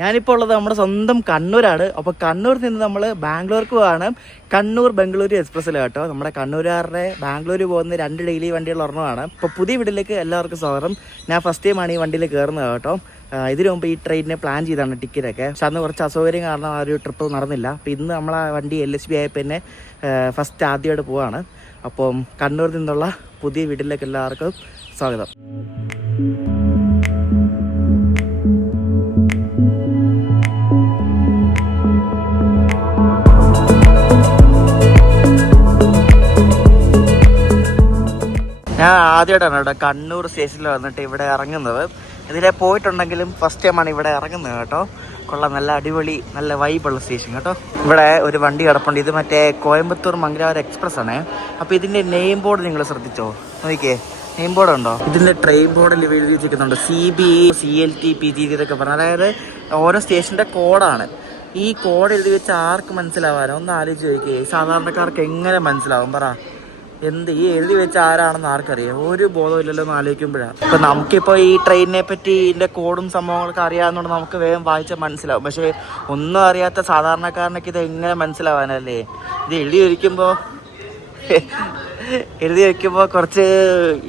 ഞാനിപ്പോൾ ഉള്ളത് നമ്മുടെ സ്വന്തം കണ്ണൂരാണ്. അപ്പോൾ കണ്ണൂരിൽ നിന്ന് നമ്മൾ ബാംഗ്ലൂർക്ക് പോവാണ്. കണ്ണൂർ ബംഗളൂരു എക്സ്പ്രസ്സിൽ കേട്ടോ. നമ്മുടെ കണ്ണൂരുകാരുടെ ബാംഗ്ലൂർ പോകുന്ന 2 ഡെയിലി വണ്ടികൾ ഒരെണ്ണമാണ്. അപ്പോൾ പുതിയ വീട്ടിലേക്ക് എല്ലാവർക്കും സ്വാഗതം. ഞാൻ ഫസ്റ്റ് ടൈമാണ് ഈ വണ്ടിയിൽ കയറുന്നത് കേട്ടോ. ഇതിനു മുമ്പ് ഈ ട്രെയിനിനെ പ്ലാൻ ചെയ്താണ് ടിക്കറ്റൊക്കെ. പക്ഷെ അന്ന് കുറച്ച് അസൗകര്യം കാരണം ആ ഒരു ട്രിപ്പ് നടന്നില്ല. അപ്പോൾ ഇന്ന് നമ്മളെ വണ്ടി LSB ആയപ്പോൾ തന്നെ ഫസ്റ്റ് ആദ്യമായിട്ട് പോവാണ്. അപ്പം കണ്ണൂരിൽ നിന്നുള്ള പുതിയ വീട്ടിലേക്ക് എല്ലാവർക്കും സ്വാഗതം. ഞാൻ ആദ്യമായിട്ടാണ് കേട്ടോ കണ്ണൂർ സ്റ്റേഷനിൽ വന്നിട്ട് ഇവിടെ ഇറങ്ങുന്നത്. ഇതിലെ പോയിട്ടുണ്ടെങ്കിലും ഫസ്റ്റ് ടൈമാണ് ഇവിടെ ഇറങ്ങുന്നത് കേട്ടോ. കൊള്ളാം, നല്ല അടിപൊളി, നല്ല വൈബുള്ള സ്റ്റേഷൻ കേട്ടോ. ഇവിടെ ഒരു വണ്ടി കിടപ്പുണ്ട്. ഇത് മറ്റേ കോയമ്പത്തൂർ മംഗലാപുരം എക്സ്പ്രസ് ആണ്. അപ്പോൾ ഇതിൻ്റെ നെയിം ബോർഡ് നിങ്ങൾ ശ്രദ്ധിച്ചോ? നോക്കിയേ, നെയിം ബോർഡ് ഉണ്ടോ? ഇതിൻ്റെ ട്രെയിൻ ബോർഡിൽ എഴുതി വെച്ചിരിക്കുന്നുണ്ട് CBE CLT PGT എന്നൊക്കെ പറഞ്ഞാൽ. അതായത് ഓരോ സ്റ്റേഷൻ്റെ കോഡാണ്. ഈ കോഡ് എഴുതി വെച്ച് ആർക്ക് മനസ്സിലാവാനോ? ഒന്ന് ആലോചിച്ച് നോക്കിയേ. സാധാരണക്കാർക്ക് എങ്ങനെ മനസ്സിലാവും പറ? എന്ത് ഈ എഴുതി വെച്ച ആരാണെന്ന് ആർക്കറിയാം? ഒരു ബോധവും ഇല്ലല്ലോ എന്ന് ആലോചിക്കുമ്പോഴാണ്. ഇപ്പം നമുക്കിപ്പോൾ ഈ ട്രെയിനിനെ പറ്റി ഇതിൻ്റെ കോഡും സംഭവങ്ങളൊക്കെ അറിയാവുന്നതുകൊണ്ട് നമുക്ക് വേഗം വായിച്ചാൽ മനസ്സിലാവും. പക്ഷേ ഒന്നും അറിയാത്ത സാധാരണക്കാരനൊക്കെ ഇത് എങ്ങനെ മനസ്സിലാവാനല്ലേ? ഇത് എഴുതി വയ്ക്കുമ്പോൾ കുറച്ച്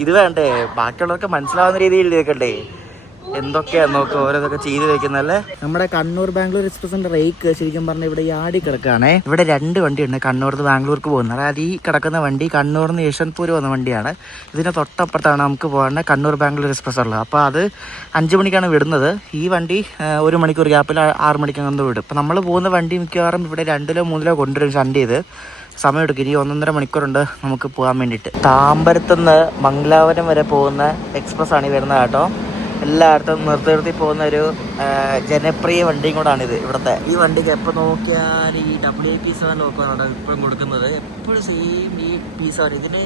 ഇത് വേണ്ടേ? ബാക്കിയുള്ളവർക്ക് മനസ്സിലാവുന്ന രീതിയിൽ എഴുതി വെക്കണ്ടേ? എന്തൊക്കെയാ നോക്ക്, ഓരോതൊക്കെ ചെയ്ത് വെക്കുന്നല്ലേ. നമ്മുടെ കണ്ണൂർ ബാംഗ്ലൂർ എക്സ്പ്രസിന്റെ റേക്ക് ശരിക്കും പറഞ്ഞാൽ ഇവിടെ യാടി കിടക്കുകയാണേ. ഇവിടെ 2 വണ്ടിയുണ്ട് കണ്ണൂർന്ന് ബാംഗ്ലൂർക്ക് പോകുന്നത്. അതായത് ഈ കിടക്കുന്ന വണ്ടി കണ്ണൂർന്ന് യശ്വന്ത്പൂർ വന്ന വണ്ടിയാണ്. ഇതിന് തൊട്ടപ്പുറത്താണ് നമുക്ക് പോകേണ്ട കണ്ണൂർ ബാംഗ്ലൂർ എക്സ്പ്രസ് ഉള്ളത്. അപ്പോൾ അത് 5 മണിക്കാണ് വിടുന്നത്. ഈ വണ്ടി 1 മണിക്കൂർ ഗ്യാപ്പിൽ 6 മണിക്കങ്ങ് വിടും. അപ്പോൾ നമ്മൾ പോകുന്ന വണ്ടി മിക്കവാറും ഇവിടെ 2ലോ 3ലോ കൊണ്ടുവരും ഷണ്ട് ചെയ്ത്. സമയം എടുക്കും. ഇനി 1.5 മണിക്കൂറുണ്ട് നമുക്ക് പോകാൻ വേണ്ടിയിട്ട്. താമ്പരത്തുനിന്ന് മംഗലാപുരം വരെ പോകുന്ന എക്സ്പ്രസ് ആണ് ഈ വരുന്നത് കേട്ടോ. എല്ലായിടത്തും നിർത്തി പോകുന്ന ഒരു ജനപ്രിയ വണ്ടിയും കൂടാണിത് ഇവിടുത്തെ. ഈ വണ്ടിക്ക് എപ്പോൾ നോക്കിയാൽ ഈ WAP7 ലോക്കാണ് ഇപ്പോഴും കൊടുക്കുന്നത്. എപ്പോഴും സെയിം ഈ പീസാണ്. ഇതിന്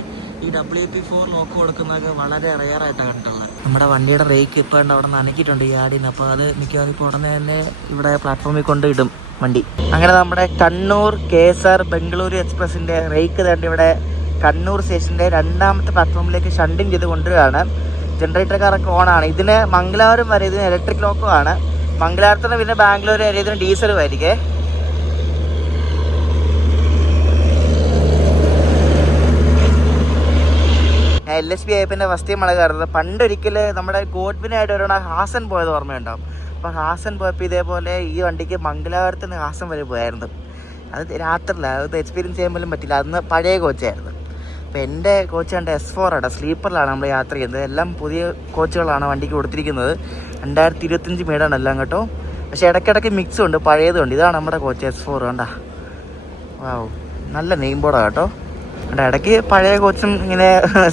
ഈ WAP4 ലോക്ക് കൊടുക്കുന്നതൊക്കെ വളരെ റെയറായിട്ടാണ് കണ്ടിട്ടുള്ളത്. നമ്മുടെ വണ്ടിയുടെ റേക്ക് ഇപ്പോൾ ഉണ്ട് അവിടെ നനക്കിയിട്ടുണ്ട് ഈ ആടിന്. അപ്പോൾ അത് മിക്കവാറും ഇപ്പോൾ ഉടനെ തന്നെ ഇവിടെ പ്ലാറ്റ്ഫോമിൽ കൊണ്ട് ഇടും വണ്ടി. അങ്ങനെ നമ്മുടെ കണ്ണൂർ KSR ബംഗളൂരു എക്സ്പ്രസിൻ്റെ റേക്ക് തന്നെ ഇവിടെ കണ്ണൂർ സ്റ്റേഷൻ്റെ 2ാമത്തെ പ്ലാറ്റ്ഫോമിലേക്ക് ഷണ്ടിങ് ചെയ്ത് കൊണ്ടുവരികയാണ്. ജനറേറ്റർക്കാരൊക്കെ ഓണാണ്. ഇതിന് മംഗലാപുരം വരെ ഇതിന് ഇലക്ട്രിക് ലോക്കും ആണ്. മംഗലാപുരത്തിന് പിന്നെ ബാംഗ്ലൂർ വരെ ഇതിന് ഡീസലും ആയിരിക്കേ. ഞാൻ LSB ആയപ്പിൻ്റെ ഫസ്റ്റ് ടൈം ആണ് കയറുന്നത്. പണ്ടൊരിക്കൽ നമ്മുടെ ഗോഡ്ബിനായിട്ട് ഒരാൾ ഹാസൻ പോയത് ഓർമ്മയുണ്ടാവും. അപ്പോൾ ഹാസൻ പോയപ്പോൾ ഇതേപോലെ ഈ വണ്ടിക്ക് മംഗലാപുരത്തിന് ഹാസൻ വരെ പോയായിരുന്നു. അത് രാത്രിയിലാണ്, അത് എക്സ്പീരിയൻസ് ചെയ്യാൻ പോലും പറ്റില്ല. അന്ന് പഴയ കോച്ചായിരുന്നു. അപ്പോൾ എൻ്റെ കോച്ച് കണ്ട S4 ആണ്, സ്ലീപ്പറിലാണ് നമ്മൾ യാത്ര ചെയ്യുന്നത്. എല്ലാം പുതിയ കോച്ചുകളാണ് വണ്ടിക്ക് കൊടുത്തിരിക്കുന്നത്. 2025 മേടാണ് എല്ലാം കേട്ടോ. പക്ഷേ ഇടയ്ക്കിടയ്ക്ക് മിക്സും ഉണ്ട്, പഴയതുണ്ട്. ഇതാണ് നമ്മുടെ കോച്ച് S4 കണ്ട. വാവ്, നല്ല നെയിം ബോർഡാണ് കേട്ടോ. ഇടയ്ക്ക് പഴയ കോച്ചും ഇങ്ങനെ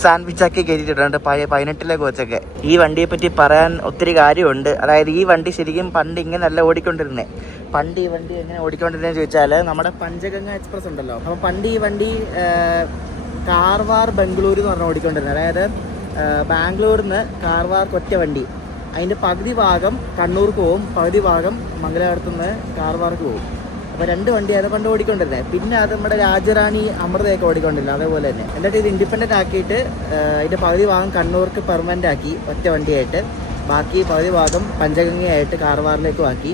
സാൻഡ്വിച്ചാക്കി കയറ്റിയിട്ടുണ്ട്, പഴയ 18ലെ കോച്ചൊക്കെ. ഈ വണ്ടിയെ പറ്റി പറയാൻ ഒത്തിരി കാര്യമുണ്ട്. അതായത് ഈ വണ്ടി ശരിക്കും പണ്ട് ഇങ്ങനെയല്ല ഓടിക്കൊണ്ടിരുന്നത്. പണ്ട് ഈ വണ്ടി എങ്ങനെ ഓടിക്കൊണ്ടിരുന്നതെന്ന് ചോദിച്ചാൽ നമ്മുടെ പഞ്ചഗംഗ എക്സ്പ്രസ് ഉണ്ടല്ലോ. അപ്പോൾ പണ്ട് ഈ വണ്ടി കാർവാർ ബംഗളൂരു എന്ന് പറഞ്ഞാൽ ഓടിക്കൊണ്ടിരുന്നത്. അതായത് ബാംഗ്ലൂരിൽ നിന്ന് കാർവാർക്ക് ഒറ്റ വണ്ടി. അതിൻ്റെ പകുതി ഭാഗം കണ്ണൂർക്ക് പോവും, പകുതി ഭാഗം മംഗലാപുരത്തു നിന്ന് കാർവാർക്ക് പോവും. അപ്പോൾ 2 വണ്ടിയാണ് പണ്ട് ഓടിക്കൊണ്ടിരുന്നത്. പിന്നെ അത് നമ്മുടെ രാജറാണി അമൃതയൊക്കെ ഓടിക്കൊണ്ടിരുന്നത് അതേപോലെ തന്നെ. എന്നിട്ട് ഇത് ഇൻഡിപെൻഡൻ്റ് ആക്കിയിട്ട് അതിൻ്റെ പകുതി ഭാഗം കണ്ണൂർക്ക് പെർമനൻ്റ് ആക്കി ഒറ്റ വണ്ടിയായിട്ട്. ബാക്കി പകുതി ഭാഗം പഞ്ചഗംഗയായിട്ട് കാർവാറിലേക്കും ആക്കി.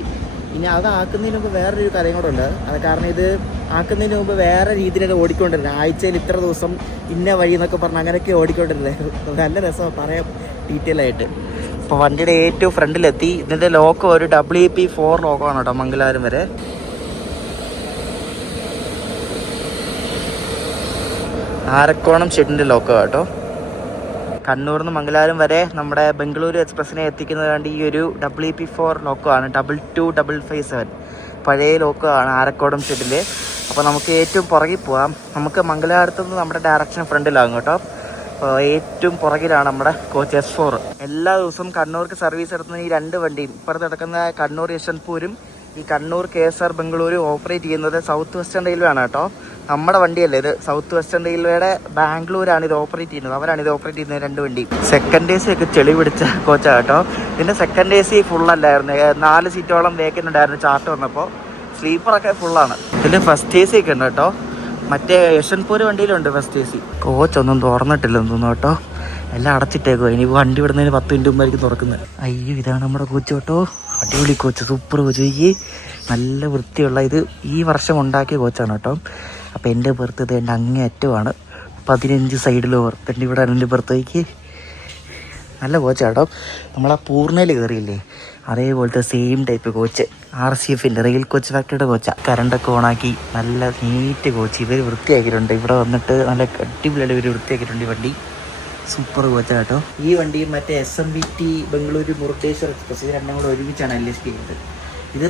ഇനി അത് ആക്കുന്നതിന് മുമ്പ് വേറൊരു കഥയും കൂടെ ഉണ്ട്. അത് കാരണം ഇത് ആക്കുന്നതിന് മുമ്പ് വേറെ രീതിയിലാണ് ഓടിക്കൊണ്ടിരുന്നത്. ആഴ്ചയിൽ ഇത്ര ദിവസം ഇന്ന വഴി എന്നൊക്കെ പറഞ്ഞ് അങ്ങനെയൊക്കെ ഓടിക്കൊണ്ടിരുന്നത്. നല്ല രസമാണ് പറയാം ഡീറ്റെയിൽ ആയിട്ട്. ഇപ്പോൾ വണ്ടിയുടെ ഏറ്റവും ഫ്രണ്ടിലെത്തി. ഇതിൻ്റെ ലോക്ക് ഒരു WAP4 ലോക്കമാണ് കേട്ടോ മംഗലാപുരം വരെ. ആരക്കോണം ഷെഡിൻ്റെ ലോക്ക് കേട്ടോ. കണ്ണൂരിൽ നിന്ന് മംഗലാപുരം വരെ നമ്മുടെ ബംഗളൂരു എക്സ്പ്രസ്സിനെ എത്തിക്കുന്നത് വേണ്ടി ഈ ഒരു WAP4 ലോക്കമാണ്. 22557 പഴയ ലോക്കമാണ് ആരക്കോടം ഷെഡിൽ. അപ്പോൾ നമുക്ക് ഏറ്റവും പുറകിൽ പോകാം. നമുക്ക് മംഗലാപുരത്ത് നിന്ന് നമ്മുടെ ഡയറക്ഷൻ ഫ്രണ്ടിലാകും കേട്ടോ. അപ്പോൾ ഏറ്റവും പുറകിലാണ് നമ്മുടെ കോച്ച് S4. എല്ലാ ദിവസവും കണ്ണൂർക്ക് സർവീസ് എടുത്തുന്ന ഈ 2 വണ്ടിയും ഇപ്പുറത്ത് കിടക്കുന്ന കണ്ണൂർ യശ്വന്ത്പൂരും ഈ കണ്ണൂർ KSR ബംഗളൂരു ഓപ്പറേറ്റ് ചെയ്യുന്നത് സൗത്ത് വെസ്റ്റേൺ റെയിൽവേ ആണ് കേട്ടോ. നമ്മുടെ വണ്ടിയല്ലേ ഇത്. സൗത്ത് വെസ്റ്റേൺ റെയിൽവേയുടെ ബാംഗ്ലൂരാണ് ഇത് ഓപ്പറേറ്റ് ചെയ്യുന്നത്. അവരാണ് ഇത് ഓപ്പറേറ്റ് ചെയ്യുന്നത് 2 വണ്ടി. സെക്കൻഡ് AC ഒക്കെ ചെളി പിടിച്ച കോച്ചാണ് കേട്ടോ. ഇതിൻ്റെ സെക്കൻഡ് AC ഫുള്ളല്ലായിരുന്നു. 4 സീറ്റോളം വേക്കൻ്റ് ഉണ്ടായിരുന്നു ചാർട്ട് വന്നപ്പോൾ. സ്ലീപ്പറൊക്കെ ഫുള്ളാണ്. ഇതിൽ ഫസ്റ്റ് AC ഒക്കെ ഉണ്ട് കേട്ടോ. മറ്റേ യശ്വന്ത്പൂർ വണ്ടിയിലുണ്ട് ഫസ്റ്റ് AC. കോച്ചൊന്നും തുറന്നിട്ടില്ലെന്ന് തോന്നുന്നു കേട്ടോ. എല്ലാം അടച്ചിട്ടേക്കോ. ഇനി വണ്ടി വിടുന്നതിന് 10 മിനിറ്റ് മുമ്പായിരിക്കും തുറക്കുന്നത്. അയ്യോ, ഇതാണ് നമ്മുടെ കോച്ച് കേട്ടോ. അടിപൊളി കോച്ച്, സൂപ്പർ കോച്ച്. ഈ നല്ല വൃത്തിയുള്ള ഇത് ഈ വർഷം ഉണ്ടാക്കിയ കോച്ചാണ് കേട്ടോ. അപ്പോൾ എൻ്റെ ബർത്ത്ഡേ എൻ്റെ അങ്ങേ അറ്റമാണ് 15 സൈഡിൽ ബർത്ത്. എൻ്റെ ഇവിടെ എൻ്റെ ബർത്ത്ഡേക്ക് നല്ല കോച്ചാട്ടോ. നമ്മളാ പൂർണ്ണയിൽ കയറിയില്ലേ, അതേപോലത്തെ സെയിം ടൈപ്പ് കോച്ച്. RCFൻ്റെ റെയിൽ കോച്ച് ഫാക്ടറിയുടെ കോച്ചാണ്. കറണ്ടൊക്കെ ഓണാക്കി നല്ല നീറ്റ് കോച്ച്. ഇവർ വൃത്തിയാക്കിയിട്ടുണ്ട്. ഇവിടെ വന്നിട്ട് നല്ല അടിപൊളിയായിട്ട് ഇവർ വൃത്തിയാക്കിയിട്ടുണ്ട്. ഈ വണ്ടി സൂപ്പർ കോച്ചാണ് കേട്ടോ. ഈ വണ്ടിയും മറ്റേ SMBT ബംഗളൂരു മുരുടേശ്വർ എക്സ്പ്രസ്, ഇത് രണ്ടും കൂടെ ഒരുമിച്ചാണ് LSP ചെയ്തത്. ഇത്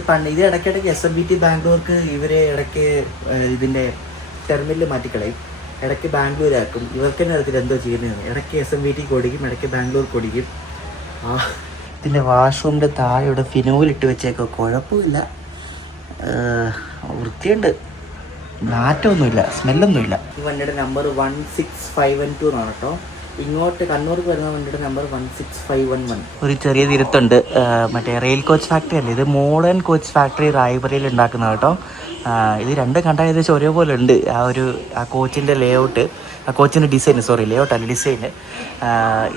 ഇടയ്ക്കിടയ്ക്ക് SMBT ബാംഗ്ലൂർക്ക് ഇവർ ഇടയ്ക്ക് ഇതിൻ്റെ ടെർമിനൽ മാറ്റിക്കളയും, ഇടയ്ക്ക് ബാംഗ്ലൂരാക്കും. ഇവർക്ക് തന്നെ അറിയത്തില്ല എന്തോ ചെയ്യുന്നത്. ഇടയ്ക്ക് SMBT ഓടിക്കും, ഇടയ്ക്ക് ബാംഗ്ലൂർ ഓടിക്കും. ഇതിൻ്റെ വാഷ്റൂമിൻ്റെ താഴെ ഇവിടെ ഫിനോയിലിട്ട് വെച്ചേക്കോ, കുഴപ്പമില്ല, വൃത്തിയുണ്ട്, നാറ്റമൊന്നുമില്ല, സ്മെല്ലൊന്നുമില്ല. ഈ വണ്ടിയുടെ നമ്പർ 16512 എന്നാണ് കേട്ടോ. ഇങ്ങോട്ട് കണ്ണൂർക്ക് വരുന്ന വണ്ടിയുടെ നമ്പർ 16511. ഒരു ചെറിയ തിരുത്തുണ്ട്. മറ്റേ റെയിൽ കോച്ച് ഫാക്ടറി അല്ലേ ഇത്, മോഡേൺ കോച്ച് ഫാക്ടറി റായ്ബറയിൽ ഉണ്ടാക്കുന്നത് കേട്ടോ. ഇത് രണ്ടും കണ്ടാൽ ഏകദേശം ഒരേപോലെ ഉണ്ട്. ആ കോച്ചിൻ്റെ ലേഔട്ട്, ആ കോച്ചിൻ്റെ ഡിസൈൻ, ലേഔട്ട് അല്ല ഡിസൈന്.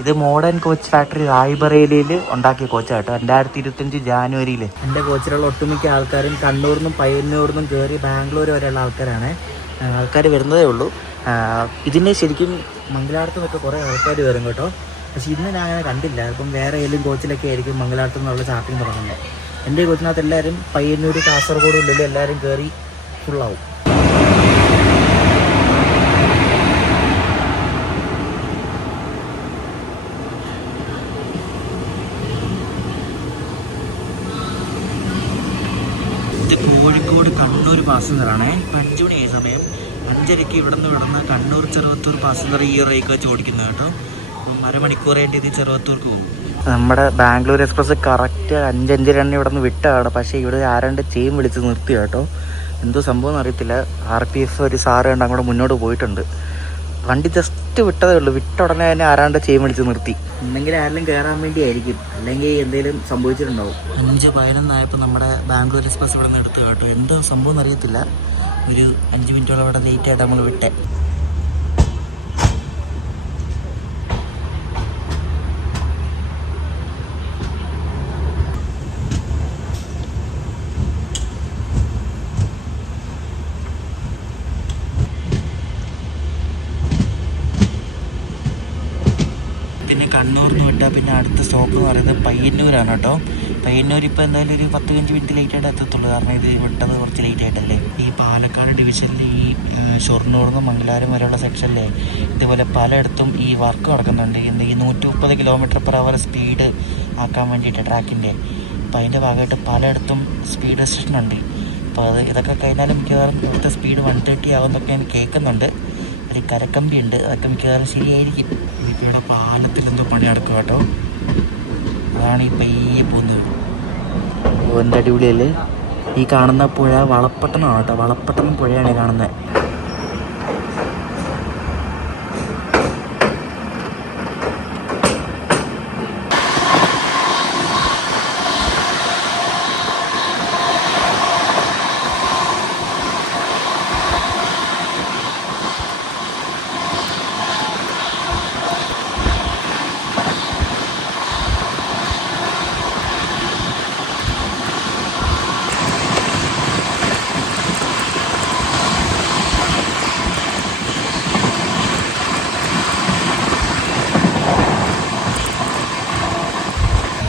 ഇത് മോഡേൺ കോച്ച് ഫാക്ടറി റായ്ബറേലിയിൽ ഉണ്ടാക്കിയ കോച്ചാണ് കേട്ടോ. 2025 ജാനുവരിയിൽ. എൻ്റെ കോച്ചിലുള്ള ഒട്ടുമിക്ക ആൾക്കാരും കണ്ണൂരിനും പയ്യന്നൂരിനും കയറി ബാംഗ്ലൂർ വരെയുള്ള ആൾക്കാരാണ്. ആൾക്കാർ വരുന്നതേ ഉള്ളൂ. ഇതിനെ ശരിക്കും മംഗലാപുരത്തു നിന്നൊക്കെ കുറേ ആൾക്കാർ വരും കേട്ടോ. പക്ഷേ ഇന്ന് ഞാൻ അങ്ങനെ കണ്ടില്ല. ഇപ്പം വേറെ ഏതെങ്കിലും കോച്ചിലൊക്കെ ആയിരിക്കും മംഗലാപുരത്തു നിന്നുള്ള ചാർട്ടിങ് തുടങ്ങുന്നത്. എൻ്റെ കോച്ചിനകത്ത് എല്ലാവരും പയ്യന്നൂർ, കാസർഗോഡ് ഉള്ളിൽ എല്ലാവരും കയറി ഫുള്ളാവും. ഇത് കോഴിക്കോട് കണ്ണൂർ പാസഞ്ചറാണേ. ഇപ്പം 5 മണിയായ സമയം. 5:30 ഇവിടുന്ന് കണ്ണൂർ ചെറുവത്തൂർ പാസഞ്ചർ ഈ റേക്ക് വെച്ച് ഓടിക്കുന്നത് കേട്ടോ. അപ്പം അരമണിക്കൂറായിട്ട് ഇത് ചെറുവത്തൂർക്ക് പോകും. നമ്മുടെ ബാംഗ്ലൂർ എക്സ്പ്രസ് കറക്റ്റ് 5:02 ഇവിടെ നിന്ന് വിട്ടാണ്. പക്ഷേ ഇവിടെ ആരാണ്ട് ചെയിൻ വിളിച്ച് നിർത്തി കേട്ടോ. എന്തോ സംഭവം എന്ന് അറിയത്തില്ല. RPF ഒരു സാറ് കണ്ട് അങ്ങോട്ട് മുന്നോട്ട് പോയിട്ടുണ്ട്. വണ്ടി ജസ്റ്റ് വിട്ടതേ ഉള്ളൂ. വിട്ട ഉടനെ തന്നെ ആരാണ്ട് ചെയിൻ വിളിച്ച് നിർത്തി. എന്തെങ്കിലും ആരെങ്കിലും കയറാൻ വേണ്ടി ആയിരിക്കും, അല്ലെങ്കിൽ എന്തെങ്കിലും സംഭവിച്ചിട്ടുണ്ടാവും. 5:11 നമ്മുടെ ബാംഗ്ലൂർ എക്സ്പ്രസ് ഇവിടെ നിന്ന് എടുത്തു കേട്ടോ. എന്തോ സംഭവം എന്നറിയത്തില്ല. ഒരു 5 മിനിറ്റോളം ഇവിടെ ലേറ്റായിട്ട് നമ്മൾ വിട്ടേ. പിന്നെ കണ്ണൂരിൽ നിന്ന് വിട്ടാൽ പിന്നെ അടുത്ത സ്റ്റോപ്പ് എന്ന് പറയുന്നത് പയ്യന്നൂരാണ് കേട്ടോ. പയ്യന്നൂർ ഇപ്പോൾ എന്തായാലും ഒരു 10-15 മിനിറ്റ് ലേറ്റായിട്ട് എത്തത്തുള്ളൂ. കാരണം ഇത് വിട്ടത് കുറച്ച് ലേറ്റ് ആയിട്ടല്ലേ. ഈ പാലക്കാട് ഡിവിഷനിൽ ഈ ഷൊർണൂർ നിന്ന് മംഗലാപുരം വരെയുള്ള സെക്ഷനിലെ ഇതുപോലെ പലയിടത്തും ഈ വർക്ക് നടക്കുന്നുണ്ട്. ഈ 130 km/h സ്പീഡ് ആക്കാൻ വേണ്ടിയിട്ട് ട്രാക്കിൻ്റെ. അപ്പോൾ അതിൻ്റെ ഭാഗമായിട്ട് പലയിടത്തും സ്പീഡ് റെസ്ട്രിക്ഷൻ ഉണ്ട്. അപ്പോൾ ഇതൊക്കെ കഴിഞ്ഞാലും മിക്കവാറും ഇവിടുത്തെ സ്പീഡ് 130 ആകുമെന്നൊക്കെ ഞാൻ കേൾക്കുന്നുണ്ട്. ഒരു കരക്കമ്പി ഉണ്ട്, അതൊക്കെ മിക്കവാറും ശരിയായിരിക്കും. ഇപ്പോൾ ഇവിടെ പാലത്തിൽ എന്തോ പണി നടക്കും കേട്ടോ. അതാണ് ഈ പയ്യെ പോകുന്നത്. എൻ്റെ അടിപൊളിയല്ലേ. ഈ കാണുന്ന പുഴ വളപ്പട്ടണമാണ് കേട്ടോ. വളപ്പട്ടണം പുഴയാണ് ഈ കാണുന്നത്.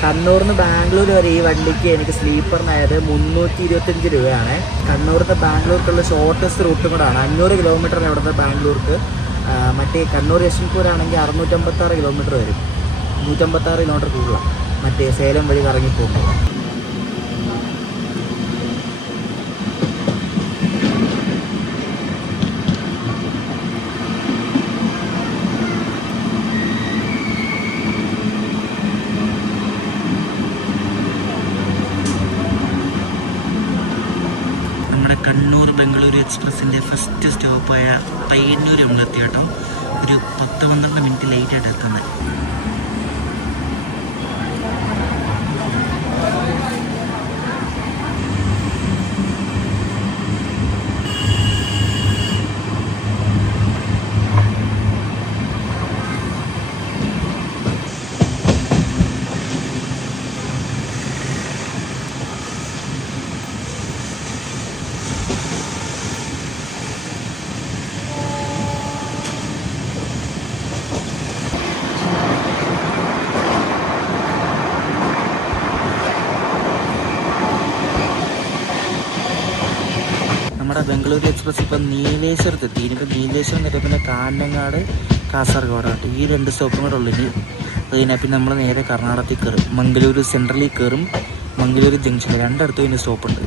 കണ്ണൂരിൽ നിന്ന് ബാംഗ്ലൂർ വരെ ഈ വണ്ടിക്ക് എനിക്ക് സ്ലീപ്പറിനായത് 325 രൂപയാണ്. കണ്ണൂരിൽ നിന്ന് ബാംഗ്ലൂർക്കുള്ള ഷോർട്ടസ്റ്റ് റൂട്ടും കൂടാണ്. 500 കിലോമീറ്റർ ഇവിടുത്തെ ബാംഗ്ലൂർക്ക്. മറ്റേ കണ്ണൂർ യശ്വന്ത്പൂരാണെങ്കിൽ 656 കിലോമീറ്റർ വരും. 156 കിലോമീറ്റർ കൂടുതലാണ് മറ്റേ സേലം വഴി കറങ്ങിപ്പോകുമ്പോൾ. കണ്ണൂർ ബംഗളൂരു എക്സ്പ്രസിൻ്റെ ഫസ്റ്റ് സ്റ്റോപ്പായ പയ്യന്നൂർ നമ്മളെത്തി കേട്ടോ. ഒരു 10-12 മിനിറ്റ് ലേറ്റായിട്ട് എത്തുന്നത്. നമ്മുടെ ബംഗളൂരു എക്സ്പ്രസ് ഇപ്പം നീലേശ്വരത്തെത്തി. ഇനിയിപ്പോൾ നീലേശ്വരം എത്തി പിന്നെ കാഞ്ഞങ്ങാട്, കാസർഗോഡായിട്ട് ഈ 2 സ്റ്റോപ്പും കൂടെ ഉള്ളു. ഇനി അത് കഴിഞ്ഞാൽ പിന്നെ നമ്മൾ നേരെ കർണാടകത്തിൽ കയറും. മംഗളൂരു സെൻട്രലിൽ കയറും. മംഗളൂരു ജംഗ്ഷനിൽ 2 ഇടത്തും ഇതിന് സ്റ്റോപ്പുണ്ട്.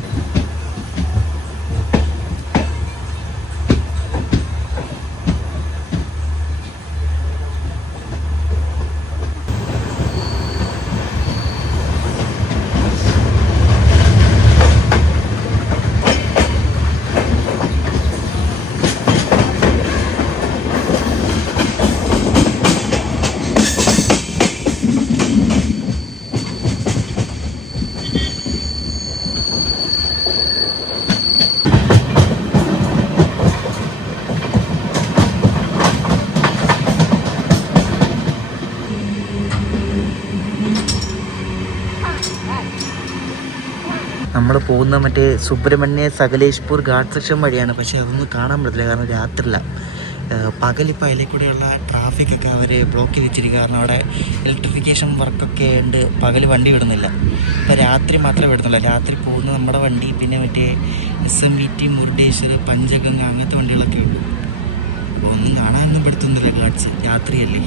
നമ്മൾ പോകുന്ന മറ്റേ സുബ്രഹ്മണ്യ സകലേഷ്പൂർ ഘാട്ട് സെക്ഷൻ വഴിയാണ്. പക്ഷേ അതൊന്നും കാണാൻ പറ്റില്ല, കാരണം രാത്രിയില്ല. പകലിപ്പോൾ അതിലെ കൂടെയുള്ള ട്രാഫിക്കൊക്കെ അവർ ബ്ലോക്ക് ചെയ്ത് വെച്ചിരിക്കുക. കാരണം അവിടെ ഇലക്ട്രിഫിക്കേഷൻ വർക്കൊക്കെ ഉണ്ട്. പകൽ വണ്ടി വിടുന്നില്ല. അപ്പോൾ രാത്രി മാത്രമേ വിടുന്നുള്ളൂ. രാത്രി പോകുന്ന നമ്മുടെ വണ്ടി, പിന്നെ മറ്റേ SMVT, മുരുടേശ്വർ, പഞ്ചഗംഗ അങ്ങനത്തെ വണ്ടികളൊക്കെ ഉണ്ട്. ഒന്നും കാണാനൊന്നും പെടുത്തുന്നില്ല ഘാട്ട്സ്, രാത്രിയല്ലേ.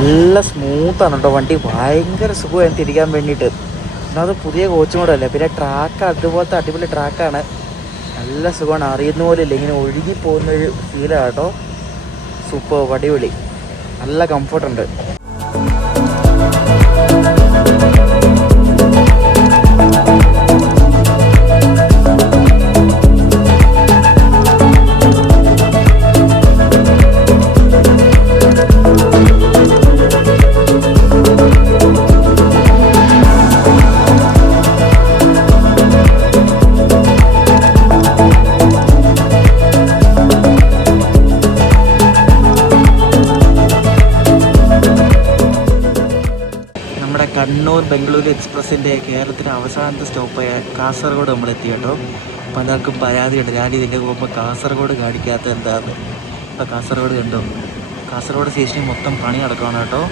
നല്ല സ്മൂത്താണ് കേട്ടോ വണ്ടി. ഭയങ്കര സുഖമാണ് തിരിക്കാൻ വേണ്ടിയിട്ട്. ഒന്നാമത് പുതിയ കോച്ചും കൂടെ അല്ലേ, പിന്നെ ട്രാക്ക് അതുപോലത്തെ അടിപൊളി ട്രാക്കാണ്. നല്ല സുഖമാണ്, അറിയുന്ന പോലെ ഇല്ല, ഇങ്ങനെ ഒഴുകി പോകുന്നൊരു ഫീലാണ് കേട്ടോ. സൂപ്പർ, അടിപൊളി, നല്ല കംഫർട്ടുണ്ട്. കണ്ണൂർ ബംഗളൂരു എക്സ്പ്രസിൻ്റെ കേരളത്തിലെ അവസാനത്തെ സ്റ്റോപ്പായ കാസർഗോഡ് നമ്മളെത്തി കേട്ടോ. പലർക്കും പരാതിയുണ്ട്, ഞാൻ ഇതിൻ്റെ പോകുമ്പോൾ കാസർഗോഡ് കാണിക്കാത്ത എന്താന്ന്. ഇപ്പോൾ കാസർഗോഡ് കണ്ടോ, കാസർഗോഡ് സ്റ്റേഷനിൽ മൊത്തം പണി നടക്കുകയാണ് കേട്ടോ.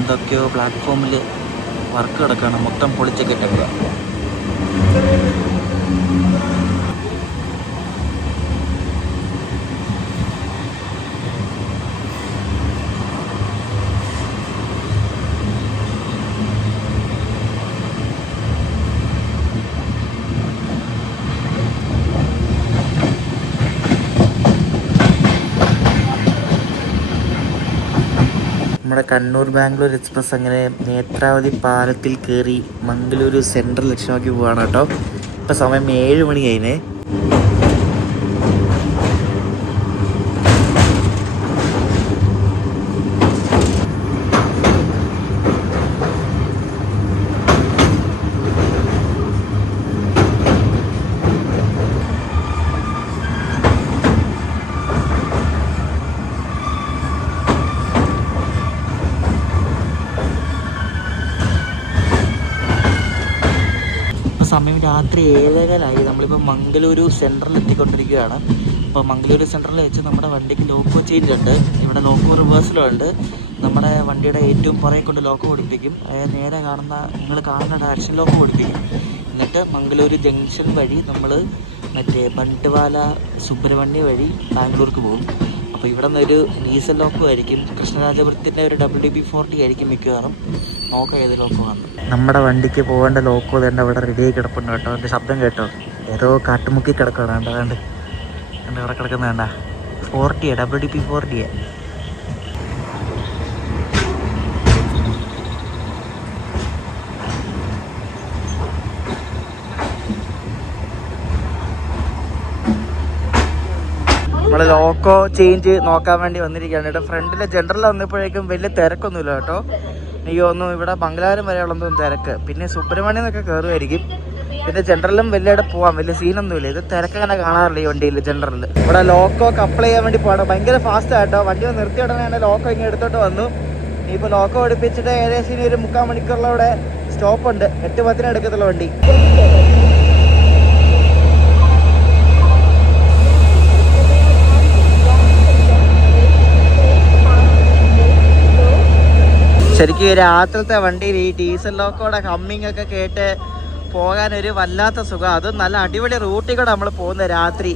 എന്തൊക്കെയോ പ്ലാറ്റ്ഫോമിൽ വർക്ക് നടക്കുകയാണ്, മൊത്തം പൊളിച്ചൊക്കെ ഇട്ടേക്കുക. നമ്മുടെ കണ്ണൂർ ബാംഗ്ലൂർ എക്സ്പ്രസ് അങ്ങനെ നേത്രാവതി പാലത്തിൽ കയറി മംഗളൂരു സെൻട്രൽ ലക്ഷ്യമാക്കി പോവാണ് കേട്ടോ. ഇപ്പം സമയം 7 മണി കഴിഞ്ഞേ. സമയം രാത്രി 7:15. നമ്മളിപ്പോൾ മംഗളൂരു സെൻട്രൽ എത്തിക്കൊണ്ടിരിക്കുകയാണ്. അപ്പോൾ മംഗളൂരു സെൻട്രലിൽ വെച്ച് നമ്മുടെ വണ്ടിക്ക് ലോക്കോ ചേഞ്ച് ഉണ്ട്. ഇവിടെ ലോക്കോ റിവേഴ്സലും ഉണ്ട്. നമ്മുടെ വണ്ടിയുടെ ഏറ്റവും പുറകെ കൊണ്ട് ലോക്കോ ഓടിപ്പിക്കും. നേരെ കാണുന്ന നിങ്ങൾ കാണുന്ന ഡയറക്ഷൻ ലോക്കോ ഓടിപ്പിക്കും. എന്നിട്ട് മംഗളൂരു ജംഗ്ഷൻ വഴി നമ്മൾ മറ്റേ ബണ്ട്വാല സുബ്രഹ്മണ്യ വഴി ബാംഗ്ലൂർക്ക് പോകും. അപ്പോൾ ഇവിടെ നിന്നൊരു ഡീസൽ ലോക്കോ ആയിരിക്കും. കൃഷ്ണരാജപുരത്തിൻ്റെ ഒരു WD-40 ആയിരിക്കും മിക്കവാറും. നോക്കാം ഏത് ലോക്കോ ആണ്. നമ്മുടെ വണ്ടിക്ക് പോകേണ്ട ലോക്കോ തന്നെ അവിടെ റെഡിയായി കിടപ്പുണ്ട് കേട്ടോ. എൻ്റെ ശബ്ദം കേട്ടോ, ഏതോ കാട്ടുമുക്കി കിടക്കണം. വേണ്ട അവിടെ കിടക്കുന്ന വേണ്ട 40 WD-40. നമ്മൾ ലോക്കോ ചേഞ്ച് നോക്കാൻ വേണ്ടി വന്നിരിക്കുകയാണ് കേട്ടോ. ഫ്രണ്ടിലെ ജനറൽ വന്നപ്പോഴേക്കും വലിയ തിരക്കൊന്നുമില്ല കേട്ടോ. എനിക്ക് തോന്നുന്നു ഇവിടെ മംഗലാപുരം വരെയുള്ളതൊന്നും തിരക്ക്. പിന്നെ സുബ്രഹ്മണ്യം എന്നൊക്കെ കയറുമായിരിക്കും. പിന്നെ ജനറലും വലിയ പോവാം, വലിയ സീനൊന്നുമില്ല. ഇത് തിരക്ക് അങ്ങനെ കാണാറില്ല ഈ വണ്ടിയിൽ ജനറലിൽ. ഇവിടെ ലോക്കോ ഒക്കെ അപ്ലൈ ചെയ്യാൻ വേണ്ടി പോകണം. ഭയങ്കര ഫാസ്റ്റ് ആയിട്ടോ. വണ്ടി നിർത്തിയ ഉടനെ തന്നെ ലോക്കോ ഇങ്ങനെ എടുത്തോട്ട് വന്നു. ഇനിയിപ്പോൾ ലോക്കോ ഓടിപ്പിച്ചിട്ട് ഏകദേശം ഇനി ഒരു 3/4 മണിക്കൂറിലൂടെ സ്റ്റോപ്പുണ്ട്. 8:10 എടുക്കത്തുള്ള വണ്ടി. ശരിക്കും രാത്രിത്തെ വണ്ടിയിൽ ഈ ഡീസൽ ലോക്കോടെ ഹമ്മിങ് ഒക്കെ കേട്ട് പോകാനൊരു വല്ലാത്ത സുഖം. അതും നല്ല അടിപൊളി റൂട്ടിൽ കൂടെ നമ്മൾ പോകുന്നത് രാത്രി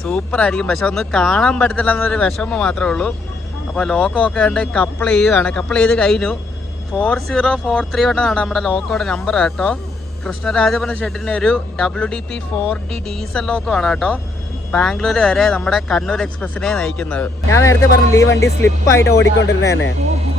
സൂപ്പർ ആയിരിക്കും. പക്ഷെ ഒന്ന് കാണാൻ പറ്റത്തില്ല എന്നൊരു വിഷമം മാത്രമേ ഉള്ളൂ. അപ്പോൾ ലോക്കോ ഒക്കെ ഉണ്ട് കപ്പിൾ ചെയ്യുകയാണ്. കപ്പിൾ ചെയ്ത് കഴിഞ്ഞു. 4043 എന്നാണ് നമ്മുടെ ലോക്കോയുടെ നമ്പർ കേട്ടോ. കൃഷ്ണരാജപുരം ഷെഡിൻ്റെ ഒരു WDP 4D ഡീസൽ ലോക്കോ ആണ് കേട്ടോ. ബാംഗ്ലൂർ വരെ നമ്മുടെ കണ്ണൂർ എക്സ്പ്രസിനെ നയിക്കുന്നത്. ഞാൻ നേരത്തെ പറഞ്ഞില്ല ഈ വണ്ടി സ്ലിപ്പായിട്ട് ഓടിക്കൊണ്ടിരുന്നതന്നെ.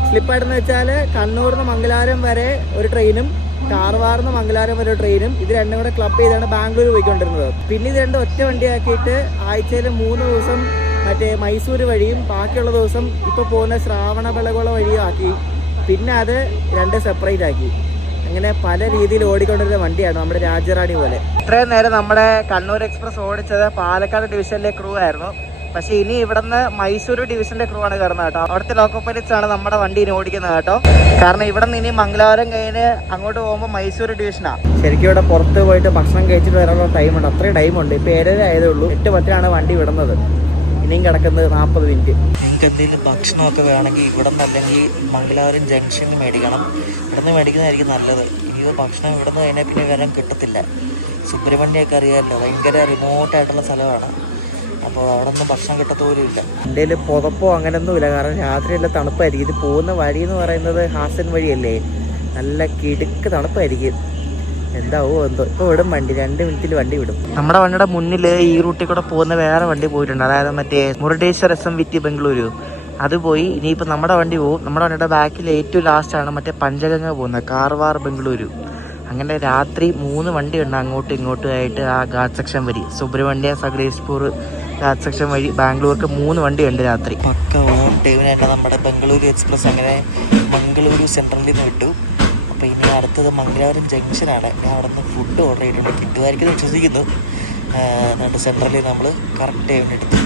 സ്ലിപ്പായിട്ടെന്ന് വെച്ചാൽ കണ്ണൂരിൽ നിന്ന് മംഗലാപുരം വരെ ഒരു ട്രെയിനും കാർവാറിൽ നിന്ന് മംഗലാപുരം വരെ ഒരു ട്രെയിനും ഇത് രണ്ടും കൂടെ ക്ലബ് ചെയ്താണ് ബാംഗ്ലൂർ പോയിക്കൊണ്ടിരുന്നത്. പിന്നെ ഇത് രണ്ടും ഒറ്റ വണ്ടിയാക്കിയിട്ട് ആഴ്ചയിൽ 3 ദിവസം മറ്റേ മൈസൂർ വഴിയും ബാക്കിയുള്ള ദിവസം ഇപ്പോൾ പോകുന്ന ശ്രാവണബെളഗോള വഴിയും ആക്കി. പിന്നെ അത് 2 സെപ്പറേറ്റ് ആക്കി. അങ്ങനെ പല രീതിയിൽ ഓടിക്കൊണ്ടിരുന്ന വണ്ടിയാണ് നമ്മുടെ രാജ്യറാണി പോലെ. ഇത്രയും നേരം നമ്മുടെ കണ്ണൂർ എക്സ്പ്രസ് ഓടിച്ചത് പാലക്കാട് ഡിവിഷനിലെ ക്രൂ ആയിരുന്നു. പക്ഷെ ഇനി ഇവിടുന്ന് മൈസൂർ ഡിവിഷന്റെ ക്രൂ ആണ് കയറുന്നത് കേട്ടോ. അവിടുത്തെ ലോക്കോ പൈലറ്റ്സ് ആണ് നമ്മുടെ വണ്ടി ഇനി ഓടിക്കുന്നത് കേട്ടോ. കാരണം ഇവിടെ നിന്ന് ഇനി മംഗലാപുരം കഴിഞ്ഞ് അങ്ങോട്ട് പോകുമ്പോൾ മൈസൂർ ഡിവിഷനാണ്. ശരിക്കും ഇവിടെ പുറത്ത് പോയിട്ട് ഭക്ഷണം കഴിച്ചിട്ട് വരാനുള്ള ടൈമുണ്ട്. അത്രയും ടൈമുണ്ട്. ഇപ്പോൾ 7:30 ആയതേ ഉള്ളൂ. 8:10 വണ്ടി വിടുന്നത്. ഇനിയും കിടക്കുന്നത് 40 മിനിറ്റ്. നിങ്ങൾക്ക് എന്തെങ്കിലും ഭക്ഷണമൊക്കെ വേണമെങ്കിൽ ഇവിടെ നിന്ന് അല്ലെങ്കിൽ മംഗലാപുരം ജംഗ്ഷനിൽ മേടിക്കണം. ഇവിടെ നിന്ന് മേടിക്കുന്നതായിരിക്കും നല്ലത്. ഇനിയോ ഭക്ഷണം ഇവിടെ നിന്ന് കഴിഞ്ഞാൽ പിന്നെ വരാൻ കിട്ടത്തില്ല. സുബ്രഹ്മണ്യൊക്കെ അറിയാമല്ലോ, ഭയങ്കര റിമോട്ടായിട്ടുള്ള സ്ഥലമാണ്. അപ്പോൾ അവിടെ ഒന്നും ഭക്ഷണം കിട്ടത്തോലും ഇല്ല. എൻ്റെ കയ്യിൽ പുതപ്പോ അങ്ങനെയൊന്നുമില്ല. കാരണം രാത്രിയെല്ലാം തണുപ്പായിരിക്കും. ഇത് പോകുന്ന വഴി എന്ന് പറയുന്നത് ഹാസൻ വഴിയല്ലേ, നല്ല കിടുക്ക് തണുപ്പായിരിക്കും. എന്താവോ എന്തോ. ഇപ്പോൾ വിടും വണ്ടി, 2 മിനിറ്റിൽ വണ്ടി വിടും. നമ്മുടെ വണ്ടിയുടെ മുന്നിൽ ഈ റൂട്ടിൽ കൂടെ പോകുന്ന വേറെ വണ്ടി പോയിട്ടുണ്ട്. അതായത് മറ്റേ മുരുടേശ്വർ SMVT ബംഗളൂരു അത് പോയി. ഇനിയിപ്പോൾ നമ്മുടെ വണ്ടി പോകും. നമ്മുടെ വണ്ടിയുടെ ബാക്കിൽ ഏറ്റവും ലാസ്റ്റാണ് മറ്റേ പഞ്ചഗംഗ പോകുന്നത്, കാർവാർ ബംഗളൂരു. അങ്ങനെ രാത്രി 3 വണ്ടിയുണ്ട് അങ്ങോട്ടും ഇങ്ങോട്ടും ആയിട്ട്. ആ ഘാട്ട് സെക്ഷൻ വഴി സുബ്രഹ്മണ്യ സകലേഷ്പൂർ ഘാട്ട് സെക്ഷൻ വഴി ബാംഗ്ലൂർക്ക് 3 വണ്ടിയുണ്ട് രാത്രി. പക്ക ഓൺ ടൈമിന് തന്നെ നമ്മുടെ ബംഗളൂരു എക്സ്പ്രസ് അങ്ങനെ മംഗളൂരു സെൻട്രലിൽ നിന്ന് വിട്ടു. അപ്പോൾ ഇനി അടുത്തത് മംഗലാപുരം ജംഗ്ഷനാണ്. ഞാൻ അവിടെ നിന്ന് ഫുഡ് ഓർഡർ ചെയ്തിട്ടുണ്ട്. കിട്ടുമായിരിക്കും വിശ്വസിക്കുന്നു. എന്നിട്ട് സെൻട്രലിൽ നമ്മൾ കറക്റ്റ് ടൈമിന് എടുത്തു.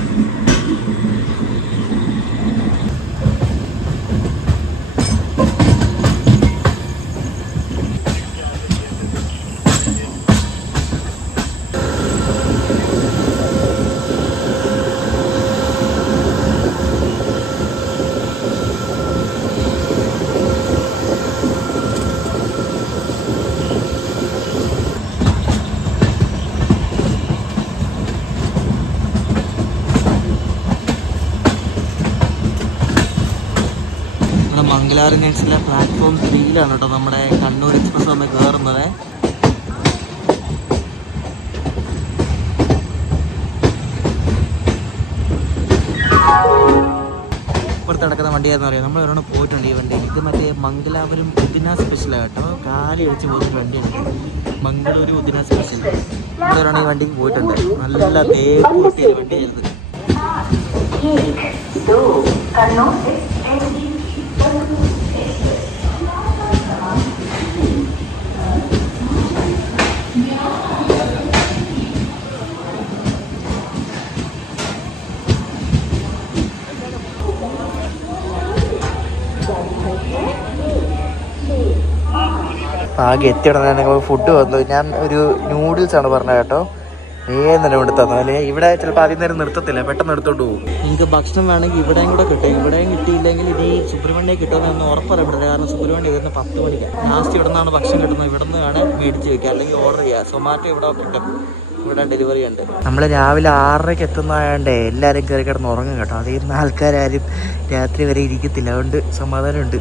മംഗലാപുരം ജംഗ്ഷനിലെ പ്ലാറ്റ്ഫോം 3യിലാണ് കേട്ടോ നമ്മുടെ കണ്ണൂർ എക്സ്പ്രസ് നമ്മൾ കയറുന്നത്. ഇപ്പുറത്ത് കിടക്കുന്ന വണ്ടിയാണെന്ന് പറയാം. നമ്മൾ ഒരെണ്ണം പോയിട്ടുണ്ട് ഈ വണ്ടി. ഇത് മറ്റേ മംഗലാപുരം ഉദിന സ്പെഷ്യലാണ് കേട്ടോ. കാലി അടിച്ച് പോകുന്ന വണ്ടിയാണ് മംഗളൂരു ഉദിന സ്പെഷ്യൽ. നമ്മളൊരെണ്ണം ഈ വണ്ടിക്ക് പോയിട്ടുണ്ട്. നല്ല തേപ്പ് കിട്ടിയ വണ്ടിയായിരുന്നു. ആകെ എത്തിയിടന്ന് ഞങ്ങൾ ഫുഡ് വന്നു. ഞാൻ ഒരു നൂഡിൽസാണ് പറഞ്ഞത് കേട്ടോ. തന്നെ കൊണ്ട് തന്നു. അല്ലെങ്കിൽ ഇവിടെ ചിലപ്പോൾ ആദ്യം നേരം നിർത്തത്തില്ല, പെട്ടെന്ന് എടുത്തോണ്ട് പോകും. നിങ്ങൾക്ക് ഭക്ഷണം വേണമെങ്കിൽ ഇവിടെയും കൂടെ കിട്ടും. ഇവിടെയും കിട്ടിയില്ലെങ്കിൽ ഇനി സുബ്രഹ്മണ്യം കിട്ടുമെന്ന് ഉറപ്പറിയാൻ പറ്റില്ല. കാരണം സുബ്രഹ്മണ്യം വരുന്ന 10 മണിക്കാണ്. ലാസ്റ്റ് ഇവിടെ നിന്നാണ് ഭക്ഷണം കിട്ടുന്നത്. ഇവിടെ നിന്നാണ് മേടിച്ച് വയ്ക്കുക, അല്ലെങ്കിൽ ഓർഡർ ചെയ്യുക. സൊമാറ്റോ ഇവിടെ കിട്ടും, ഇവിടെ ഡെലിവറി ഉണ്ട്. നമ്മൾ രാവിലെ 6:30 എത്തുന്നതായതുകൊണ്ട് എല്ലാവരും കയറി കിടന്ന് ഉറങ്ങും കേട്ടോ. അതിൽ ആൾക്കാരും രാത്രി വരെ ഇരിക്കത്തില്ല. അതുകൊണ്ട് സമാധാനമുണ്ട്.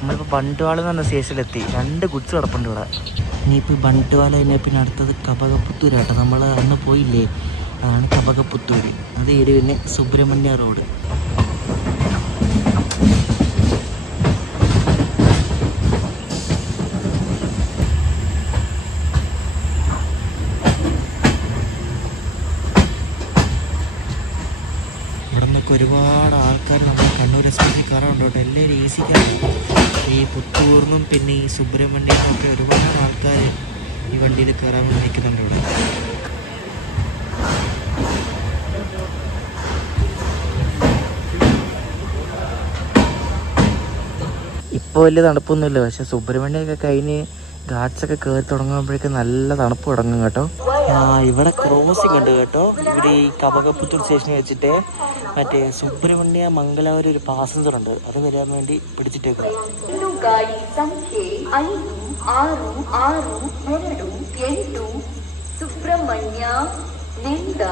നമ്മളിപ്പോൾ ബണ്ടുവാള എന്ന് പറഞ്ഞ സ്റ്റേഷനിലെത്തി. 2 ഗുഡ്സ് കിടപ്പുണ്ട് ഇവിടെ. ഇനിയിപ്പോൾ ബണ്ടുവാല കഴിഞ്ഞാൽ പിന്നെ അടുത്തത് കബകപ്പുത്തൂർ കേട്ടോ. നമ്മൾ അന്ന് പോയില്ലേ, അതാണ് കബകപ്പുത്തൂർ. അത് പിന്നെ സുബ്രഹ്മണ്യ റോഡ്. കയറാറുണ്ട് കേട്ടോ. എല്ലാവരും ഈസിക്കാണ്. ഈ പുത്തൂർന്നും പിന്നെ ഈ സുബ്രഹ്മണ്യത്തിനൊക്കെ ഒരുപാട് ആൾക്കാർ ഈ വണ്ടിയിൽ കയറാൻ വേണ്ടി നിൽക്കുന്നുണ്ട് ഇവിടെ. ഇപ്പോൾ വലിയ തണുപ്പൊന്നുമില്ല, പക്ഷെ സുബ്രഹ്മണ്യമൊക്കെ കഴിഞ്ഞ് ഘാട്ട്സൊക്കെ കയറി തുടങ്ങുമ്പോഴേക്കും നല്ല തണുപ്പ് തുടങ്ങും കേട്ടോ. ഇവിടെ ക്രോസിംഗ് ഉണ്ട് കേട്ടോ. ഇവിടെ ഈ കവകപ്പുത്തൂർ സ്റ്റേഷനിൽ വെച്ചിട്ട് മറ്റേ സുബ്രഹ്മണ്യ മംഗലാപുരം ഒരു പാസഞ്ചർ ഉണ്ട്, അത് വരാൻ വേണ്ടി പിടിച്ചിട്ടേക്കുക. സുബ്രഹ്മണ്യ ನಿಂದ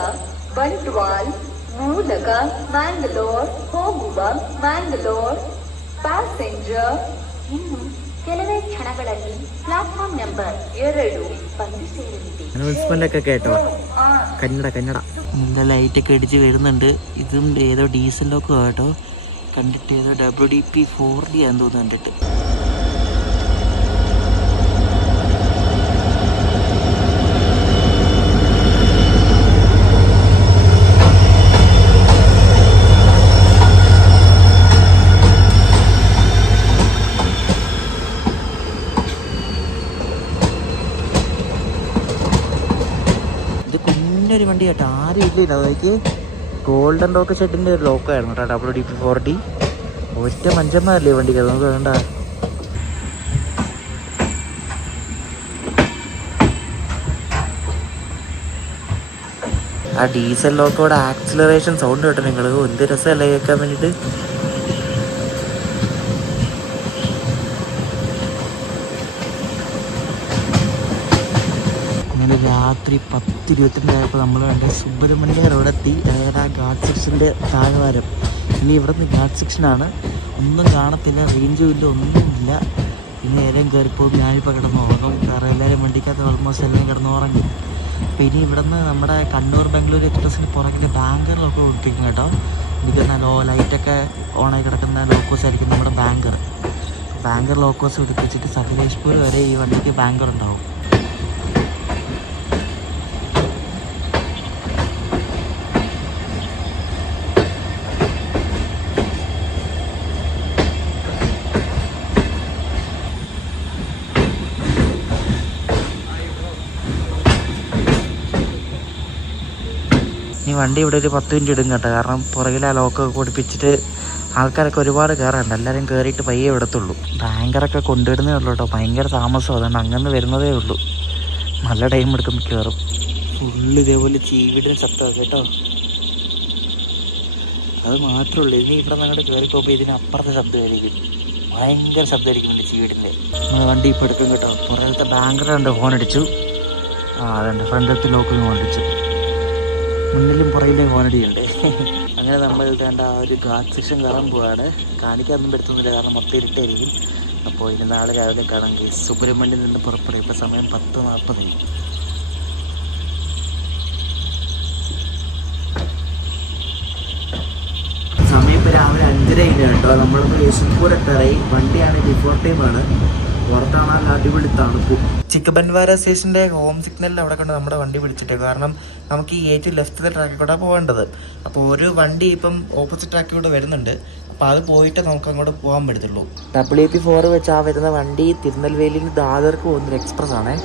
ಬಂಟ್ವಾಲ್ ಮೂಲಕ ಮ್ಯಾಂಗ್ಳೂರ್ ಹೋಗುವ ಮ್ಯಾಂಗ್ಳೂರ್ ಪ್ಯಾಸೆಂಜರ್ ಇನ್ನು ಕೆಲವೇ ಕ್ಷಣಗಳಲ್ಲಿ ಪ್ಲಾಟ್ಫಾರ್ಮ್ ನಂಬರ್ 2 ಬಂದು ಸೇರಲಿದೆ. അനൗൺസ്മെന്റ് കേട്ടോ. കന്നഡ നല്ല ലൈറ്റൊക്കെ അടിച്ച് വരുന്നുണ്ട്. ഇതും ഏതോ ഡീസൽ ലോക്ക് കേട്ടോ. കണ്ടിട്ട് ഏതോ WDP 4D ആണെന്ന് തോന്നുന്നു കണ്ടിട്ട്. ഒരു വണ്ടി കേട്ടോ, ആരും ഇല്ല. അതായത് ഗോൾഡൻ ലോക്ക് ഷെഡിൻ്റെ ഒരു ലോക്കായിരുന്നു കേട്ടോ, WDP 4D. ഒറ്റ മഞ്ചന്മാരല്ലേ ഈ വണ്ടിക്ക്, നമുക്ക് വേണ്ട. ആ ഡീസൽ ലോക്കോടെ ആക്സിലറേഷൻ സൗണ്ട് കേട്ടോ നിങ്ങൾ, എന്ത് രസമല്ലേ കേൾക്കാൻ വേണ്ടിയിട്ട്. രാത്രി 10:22 ആയപ്പോൾ നമ്മൾ കണ്ട സുബ്രഹ്മണ്യ റോഡെത്തി. അതായത് ആ ഘാട്ട് സെക്ഷൻ്റെ താഴ്വാരം. ഇനി ഇവിടെ നിന്ന് ഘാട്ട് സെക്ഷനാണ്. ഒന്നും കാണത്തില്ല, റേഞ്ചും ഇല്ല, ഒന്നുമില്ല. പിന്നെ ഏതെങ്കിലും കയറിപ്പോൾ ഞാനിപ്പോൾ കിടന്നുറങ്ങും, കാരണം എല്ലാവരും വണ്ടിക്കകത്ത് ഓൾമോസ്റ്റ് എല്ലാം കിടന്നുറങ്ങും. അപ്പോൾ ഇനി ഇവിടെ നിന്ന് നമ്മുടെ കണ്ണൂർ ബാംഗ്ലൂർ എക്സ്പ്രസ്സിന് പുറകിൻ്റെ ബാങ്കറിലൊക്കെ ഓടിപ്പിക്കും കേട്ടോ. ഇരിക്കുന്ന ലൈറ്റൊക്കെ ഓണായി കിടക്കുന്ന ലോക്കോസ് ആയിരിക്കും നമ്മുടെ ബാങ്കർ ലോക്കോസ് എടുപ്പിച്ചിട്ട് സകലേഷ്പൂർ വരെ ഈ വണ്ടിക്ക് ബാങ്കർ ഉണ്ടാവും. ഈ വണ്ടി ഇവിടെ ഒരു 10 മിനിറ്റ് ഇടും കേട്ടോ, കാരണം പുറകിൽ ആ ലോക്കൊക്കെ കൊടുപ്പിച്ചിട്ട് ആൾക്കാരൊക്കെ ഒരുപാട് കയറാറുണ്ട്. എല്ലാവരും കയറിയിട്ട് പയ്യെ വിടത്തുള്ളൂ. ബാങ്കറൊക്കെ കൊണ്ടുവിടുന്നേ ഉള്ളൂ കേട്ടോ, ഭയങ്കര താമസം. അതുകൊണ്ട് അങ്ങനെ വരുന്നതേ ഉള്ളൂ, നല്ല ടൈം എടുക്കും മിക്കവാറും. ഫുള്ള് ഇതേപോലെ ചീവിടിന് ശബ്ദമാണ് കേട്ടോ. അത് മാത്രമേ ഉള്ളൂ. ഇനി ഇവിടെ നിങ്ങളുടെ കയറി പോകുമ്പോൾ ഇതിനപ്പുറത്തെ ശബ്ദമായിരിക്കും, ഭയങ്കര ശബ്ദമായിരിക്കും എൻ്റെ ചീവിടിൻ്റെ. വണ്ടി ഇപ്പോൾ എടുക്കും കേട്ടോ. പുറകിലത്തെ ബാങ്കറുണ്ട്, ഹോൺ അടിച്ചു. അതുണ്ട്, ഫ്രണ്ടിലത്തെ ലോക്ക് ഹോൺ അടിച്ചു. മുന്നിലും പുറകിലും ഹോണടിയുണ്ട്. അങ്ങനെ നമ്മൾ ഇതാണ്ട് ആ ഒരു ഘാട്ട് സെക്ഷൻ കയറാൻ പോവാണ്. കാണിക്കാനൊന്നും പറ്റുന്നില്ല, കാരണം മൊത്തം ഇരുട്ടായിരിക്കും. അപ്പോൾ ഇനി നാളെ രാവിലെ കാണാമെങ്കിൽ സുബ്രഹ്മണ്യം നിന്ന് പുറപ്പെടും. ഇപ്പോൾ സമയം 10:40. സമയം ഇപ്പോൾ രാവിലെ 5:30 കേട്ടോ. നമ്മളിപ്പോൾ യശ്വന്ത്പൂർ എത്താറായി. വണ്ടിയാണ് ബിഫോർ ടൈമാണ്. പുറത്താണ് അടിപൊളി തണുപ്പ്. ചിക്കബൻവാര സ്റ്റേഷൻ്റെ ഹോം സിഗ്നലിൽ അവിടെ കൊണ്ട് നമ്മുടെ വണ്ടി പിടിച്ചിട്ട്, കാരണം നമുക്ക് ഈ ഏറ്റവും ലെഫ്റ്റത്തെ ട്രാക്കിൽ കൂടെ പോകേണ്ടത്. അപ്പോൾ ഒരു വണ്ടി ഇപ്പം ഓപ്പോസിറ്റ് ട്രാക്കിൽ കൂടെ വരുന്നുണ്ട്. അപ്പോൾ അത് പോയിട്ട് നമുക്ക് അങ്ങോട്ട് പോകാൻ പറ്റത്തുള്ളൂ. WP 4 വെച്ച് ആ വരുന്ന വണ്ടി തിരുനെൽവേലിയിൽ നിന്ന് ദാദർക്ക് പോകുന്നൊരു എക്സ്പ്രസ് ആണേ.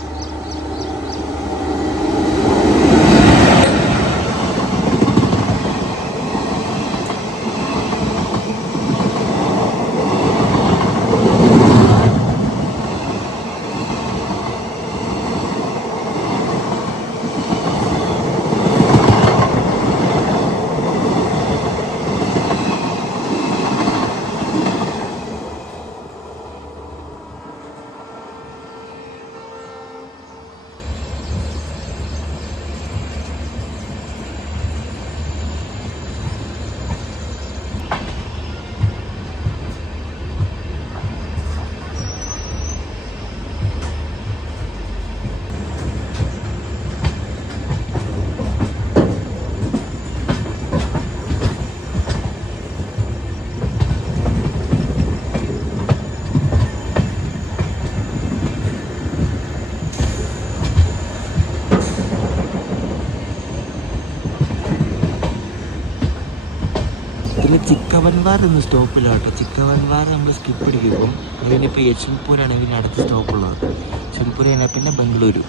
ഇതിൽ ചിക്കവൻവാർ എന്ന സ്റ്റോപ്പില്ല കേട്ടോ. ചിക്കവൻവാർ നമ്മൾ സ്കിപ്പ് അടിക്കുമ്പോൾ അതിനിപ്പോൾ യശ്വന്ത്പൂരാണ് ഇതിന് അടുത്ത സ്റ്റോപ്പുള്ളത്. യശ്വന്ത്പൂർ കഴിഞ്ഞാൽ പിന്നെ ബംഗളൂരു.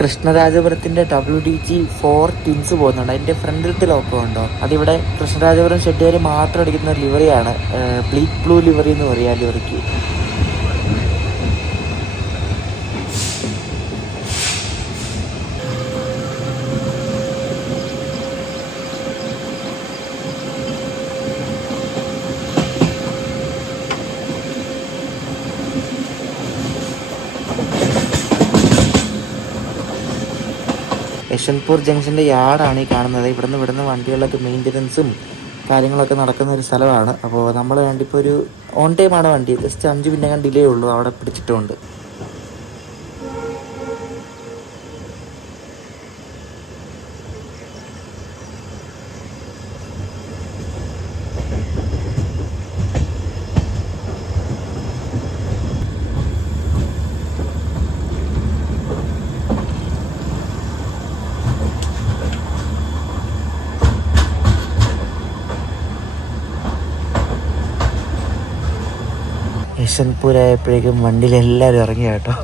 കൃഷ്ണരാജപുരത്തിൻ്റെ WDG4 ടിൻസ് പോകുന്നുണ്ട്. അതിൻ്റെ ഫ്രണ്ടിലത്തെ ലോക്കോ ഉണ്ടോ, അതിവിടെ കൃഷ്ണരാജപുരം ഷെഡ്യൂർ മാത്രം അടിക്കുന്ന ലിവറിയാണ്. ബ്ലീക്ക് ബ്ലൂ ലിവറി എന്ന് പറയുക ലിവറിക്ക്. യശ്വന്ത്പൂർ ജംഗ്ഷൻ്റെ യാർഡാണ് ഈ കാണുന്നത്. ഇവിടുന്ന് വണ്ടികളൊക്കെ മെയിൻ്റനൻസും കാര്യങ്ങളൊക്കെ നടക്കുന്ന ഒരു സ്ഥലമാണ്. അപ്പോൾ നമ്മൾ വേണ്ടിപ്പോൾ ഒരു ഓൺ ടൈമാണ് വണ്ടി, ജസ്റ്റ് 5 മിനിറ്റ് ഡിലേ ഉള്ളൂ അവിടെ പിടിച്ചിട്ടുണ്ട്. യശ്വന്ത്പൂരായപ്പോഴേക്കും വണ്ടിയിൽ എല്ലാവരും ഇറങ്ങി കേട്ടോ.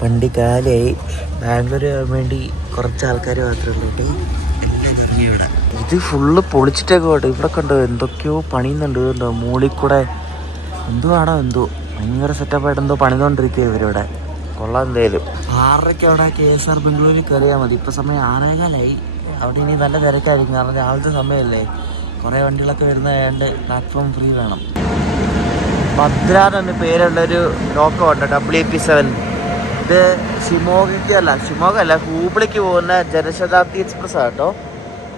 വണ്ടി കാലിയായി. ബാംഗ്ലൂർ പോകാൻ വേണ്ടി കുറച്ച് ആൾക്കാർ മാത്രമേ ഉള്ളൂ കേട്ടോ. എല്ലാം ഇറങ്ങി ഇവിടെ. ഇത് ഫുള്ള് പൊളിച്ചിട്ടൊക്കെ കേട്ടോ. ഇവിടെ കണ്ടോ എന്തൊക്കെയോ പണിയുന്നുണ്ട് കേട്ടോ. മുകളിൽ കൂടെ എന്തോ ഭയങ്കര സെറ്റപ്പായിട്ട് എന്തോ പണിതുകൊണ്ടിരിക്കുക ഇവരിവിടെ. കൊള്ളാം എന്തായാലും. 6:30 അവിടെ KSR ബംഗളൂരിൽ കയറിയാൽ മതി. ഇപ്പോൾ സമയം 6:15. അവിടെ ഇനി നല്ല തിരക്കായിരിക്കും, കാരണം രാവിലത്തെ സമയമല്ലേ. കുറേ വണ്ടികളൊക്കെ വരുന്നതായതുകൊണ്ട് പ്ലാറ്റ്ഫോം ഫ്രീ വേണം. ഭദ്രാൻ എന്ന പേരുള്ളൊരു ലോക്കോ ഉണ്ട്, WP7. ഇത് ഷിമോഗ അല്ല ഹൂബ്ലിക്ക് പോകുന്ന ജനശതാബ്ദി എക്സ്പ്രസ് ആട്ടോ.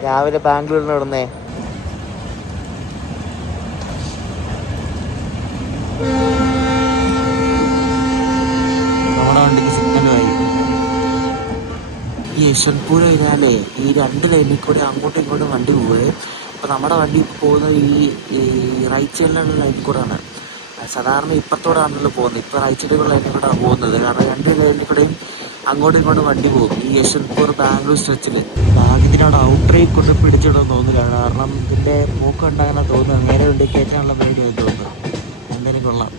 രാവിലെ ബാംഗ്ലൂരിൽ നിന്ന് ഇടുന്നേ. നമ്മുടെ വണ്ടിക്ക് സിഗ്നലുമായി. ഈ യശ്വന്ത്പൂർ കഴിഞ്ഞാലേ ഈ 2 ലൈനിൽ കൂടെ അങ്ങോട്ടും ഇങ്ങോട്ടും വണ്ടി പോവേ. അപ്പോൾ നമ്മുടെ വണ്ടി പോകുന്നത് ഈ റൈറ്റ് സൈഡിലുള്ള ലൈനിൽ കൂടെയാണ്. സാധാരണ ഇപ്പത്തോടാണല്ലോ പോകുന്നത്. ഇപ്പോൾ റൈറ്റ് സൈഡിലുള്ള ലൈനിൽ കൂടെയാണ് പോകുന്നത്. കാരണം 2 ലൈനിൽ കൂടെയും അങ്ങോട്ടും ഇങ്ങോട്ടും വണ്ടി പോകും ഈ യശ്വന്ത്പൂർ ബാംഗ്ലൂർ സ്ട്രെച്ചിൽ. ഭാഗ്യത്തിനവിടെ ഔട്ടറേക്ക് കൊണ്ട് പിടിച്ചിടാൻ തോന്നില്ല, കാരണം ഇതിൻ്റെ മൂക്കം ഉണ്ടാകാനാണ് തോന്നുന്നത്. നേരെ വണ്ടി കയറ്റാനുള്ള പേടിയായി തോന്നുന്നു. എന്തായാലും കൊള്ളാം.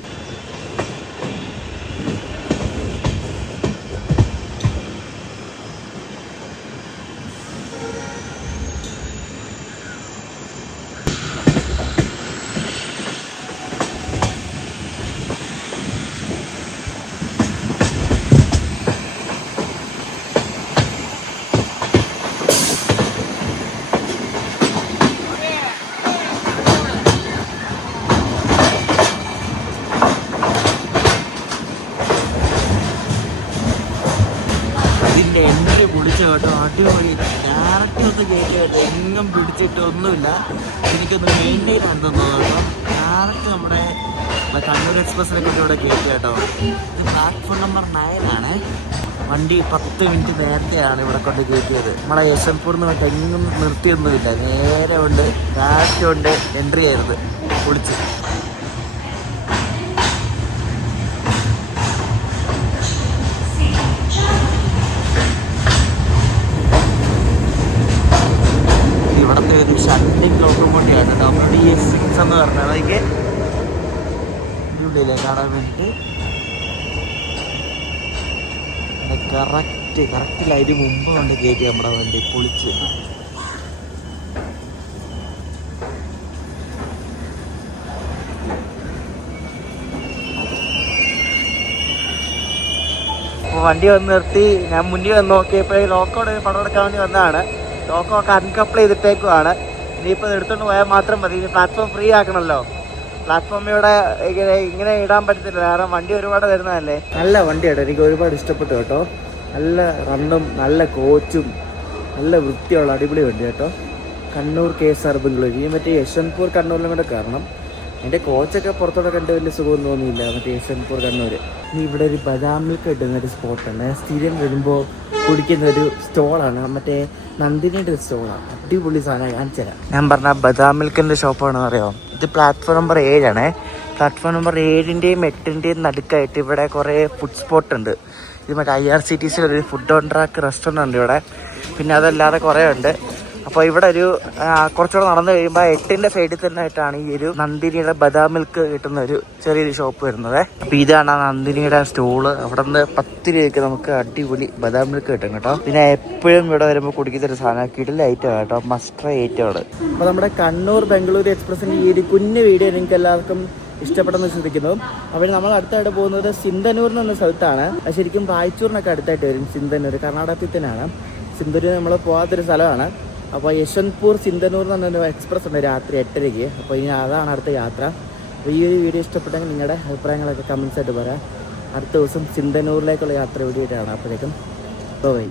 ഇതിൻ്റെ എൻട്രി പിടിച്ച കേട്ടോ, അടിപൊളി. ഡയറക്റ്റ് ഒന്ന് കയറ്റി കേട്ടോ, എങ്ങും പിടിച്ചിട്ട് ഒന്നുമില്ല. എനിക്കൊന്ന് മെയിൻറ്റെയിൻ ഉണ്ടെന്ന് കേട്ടോ. ഡയറക്റ്റ് നമ്മുടെ കണ്ണൂർ എക്സ്പ്രസിനെ കൊണ്ട് ഇവിടെ കയറ്റി കേട്ടോ. ഇത് പ്ലാറ്റ്ഫോം നമ്പർ 9 ആണ്. വണ്ടി 10 മിനിറ്റ് നേരത്തെയാണ് ഇവിടെ കൊണ്ട് കയറ്റിയത്. നമ്മളെ യശ്വന്ത്പൂർ എന്ന് പറഞ്ഞിട്ട് എങ്ങും നിർത്തിയൊന്നുമില്ല, നേരെ കൊണ്ട് ഡയറക്റ്റ് കൊണ്ട് എൻട്രി ആയിരുന്നു പൊളിച്ച്. ഇവിടുത്തെ ഒരു ഷണ്ടിങ് ലോക്കോമോട്ടീവാണ് WDS6 എന്ന് പറഞ്ഞത്. അതൊക്കെ ഉള്ളിലേ കാണാൻ വേണ്ടിയിട്ട് കറക്റ്റിൽ അതിന് മുമ്പ് കൊണ്ട് കയറ്റി നമ്മുടെ വണ്ടി പൊളിച്ച്. അപ്പോൾ വണ്ടി വന്ന് നിർത്തി. ഞാൻ മുന്നിൽ വന്ന് നോക്കിയപ്പോൾ ലോക്കോട് പടം എടുക്കാൻ വേണ്ടി വന്നതാണ്. ലോക്കോ ഒക്കെ അൺകപ്പിൾ ചെയ്തിട്ടേക്കുവാണ്. ഇനിയിപ്പോൾ എടുത്തുകൊണ്ട് പോയാൽ മാത്രം മതി. ഇനി പ്ലാറ്റ്ഫോം ഫ്രീ ആക്കണമല്ലോ. പ്ലാറ്റ്ഫോം ഇവിടെ ഇങ്ങനെ ഇടാൻ പറ്റത്തില്ല, കാരണം വണ്ടി ഒരുപാട് വരുന്നതല്ലേ. നല്ല വണ്ടിയാണ്, എനിക്ക് ഒരുപാട് ഇഷ്ടപ്പെട്ടു കേട്ടോ. നല്ല റണ്ണും നല്ല കോച്ചും നല്ല വൃത്തിയുള്ള അടിപൊളി വണ്ടി കേട്ടോ. കണ്ണൂർ KSR ബംഗളൂരു. ഈ മറ്റേ യശ്വന്ത്പൂർ കണ്ണൂരിലും കൂടെ കാരണം എൻ്റെ കോച്ചൊക്കെ പുറത്തോടെ കണ്ട് വലിയ സുഖമൊന്നും തോന്നിയില്ല. മറ്റേ യശ്വന്ത്പൂർ കണ്ണൂർ. ഇനി ഇവിടെ ഒരു ബദാം മിൽക്ക് കിട്ടുന്നൊരു സ്പോട്ടുണ്ട്. സ്ഥിരം വരുമ്പോൾ കുടിക്കുന്ന ഒരു സ്റ്റോളാണ്, മറ്റേ നന്ദിനിയുടെ ഒരു സ്റ്റോളാണ്. അടിപൊളി സാധനം കാണിച്ചു തരാം. ഞാൻ പറഞ്ഞ ബദാം മിൽക്കിൻ്റെ ഷോപ്പാണെന്ന് അറിയാമോ. ഇത് പ്ലാറ്റ്ഫോം നമ്പർ 7 ആണേ. പ്ലാറ്റ്ഫോം നമ്പർ 7-ൻ്റെയും 8-ൻ്റെയും നടുക്കായിട്ട് ഇവിടെ കുറേ ഫുഡ് സ്പോട്ട് ഉണ്ട്. ഇത് മറ്റേ IRCTC ഒരു ഫുഡ് ഓൺ ട്രാക്ക് റെസ്റ്റോറൻ്റ് ഉണ്ട് ഇവിടെ. പിന്നെ അതല്ലാതെ കുറേ ഉണ്ട്. അപ്പോൾ ഇവിടെ ഒരു കുറച്ചുകൂടെ നടന്നു കഴിയുമ്പോൾ 8ന്റെ സൈഡിൽ തന്നെ ആയിട്ടാണ് ഈ ഒരു നന്ദിനിയുടെ ബദാം മിൽക്ക് കിട്ടുന്ന ഒരു ചെറിയൊരു ഷോപ്പ് വരുന്നത്. അപ്പോൾ ഇതാണ് ആ നന്ദിനിയുടെ സ്റ്റോള്. അവിടെ നിന്ന് 10 രൂപയ്ക്ക് നമുക്ക് അടിപൊളി ബദാം മിൽക്ക് കിട്ടും കേട്ടോ. പിന്നെ എപ്പോഴും ഇവിടെ വരുമ്പോൾ കുടിക്കുന്ന ഒരു സാധനം കിടില ഐറ്റം കേട്ടോ, മസ്റ്റ് ഐറ്റമാണ്. അപ്പോൾ നമ്മുടെ കണ്ണൂർ ബംഗളൂരു എക്സ്പ്രസിൻ്റെ ഈ ഒരു കുഞ്ഞു വീഡിയോ നിങ്ങൾക്ക് എല്ലാവർക്കും ഇഷ്ടപ്പെടുന്ന ശ്രദ്ധിക്കുന്നു. അപ്പോൾ നമ്മൾ അടുത്തായിട്ട് പോകുന്നത് സിന്ധനൂർ എന്ന് പറഞ്ഞ സ്ഥലത്താണ്. അത് ശരിക്കും റായ്ചൂറിനൊക്കെ അടുത്തായിട്ട് വരും. സിന്ധനൂർ കർണാടകത്തിൽ തന്നെയാണ്. സിന്ധനൂർ നമ്മൾ പോകാത്തൊരു സ്ഥലമാണ്. അപ്പോൾ യശ്വന്ത്പൂർ സിന്ധനൂർ എന്ന് പറഞ്ഞൊരു എക്സ്പ്രസ് ഉണ്ട് രാത്രി 8:30. അപ്പോൾ ഇനി അതാണ് അടുത്ത യാത്ര. അപ്പോൾ ഈ ഒരു വീഡിയോ ഇഷ്ടപ്പെട്ടെങ്കിൽ നിങ്ങളുടെ അഭിപ്രായങ്ങളൊക്കെ കമൻസ് ആയിട്ട് പറയാം. അടുത്ത ദിവസം സിന്ധനൂരിലേക്കുള്ള യാത്ര വീഡിയോ ആയിട്ടാണ്. അപ്പോഴേക്കും ബൈ.